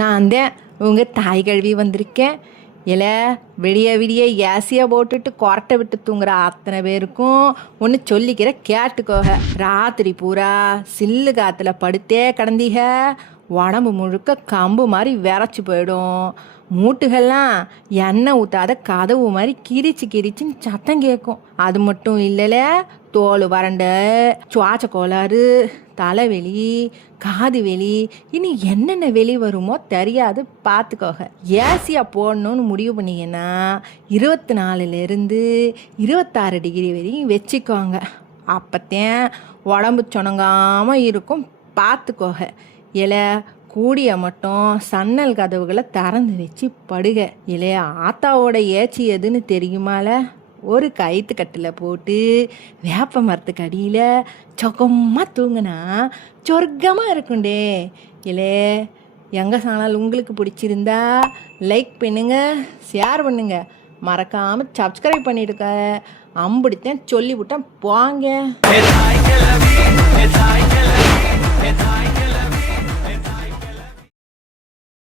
நான் தான் உங்கள் தாய் கழுவி வந்திருக்கேன். இல்லை விடிய விடிய ஏசியாக போட்டுட்டு கொரட்டை விட்டு தூங்குற அத்தனை பேருக்கும் ஒன்று சொல்லிக்கிற கேட்டுக்கோக. ராத்திரி பூரா சில்லு காற்றுல படுத்தே கிடந்தீக, உடம்பு முழுக்க கம்பு மாதிரி விரைச்சி போயிடும். மூட்டுகள்லாம் எண்ணெய் ஊற்றாத கதவு மாதிரி கிரிச்சின்னு சத்தம் கேட்கும். அது மட்டும் இல்லைல்ல, தோல் வறண்ட, சுவாச கோளாறு, தலைவலி, காது வெளி, இனி என்னென்ன வெளி வருமோ தெரியாது. பார்த்துக்கோங்க. ஏசியாக போடணும்னு முடிவு பண்ணிங்கன்னா 24லேருந்து 26 டிகிரி வரையும் வச்சுக்கோங்க. அப்போத்தான் உடம்பு சொணங்காமல் இருக்கும். பார்த்துக்கோங்க. இல்லை கூடிய மட்டும் சன்னல் கதவுகளை திறந்து வச்சு படுக. இல்லையா ஆத்தாவோட ஏச்சி எதுன்னு தெரியுமால? ஒரு கயிற்று கட்டில் போட்டு வேப்ப மரத்துக்கு அடியில் சொக்கமாக தூங்கினா சொர்க்கமாக இருக்குண்டே. இல்லை எங்கள் சேனல் உங்களுக்கு பிடிச்சிருந்தா லைக் பண்ணுங்க, ஷேர் பண்ணுங்க, மறக்காமல் சப்ஸ்கிரைப் பண்ணிவிடுங்க. அம்பிடித்தான் சொல்லிவிட்டேன் போங்க.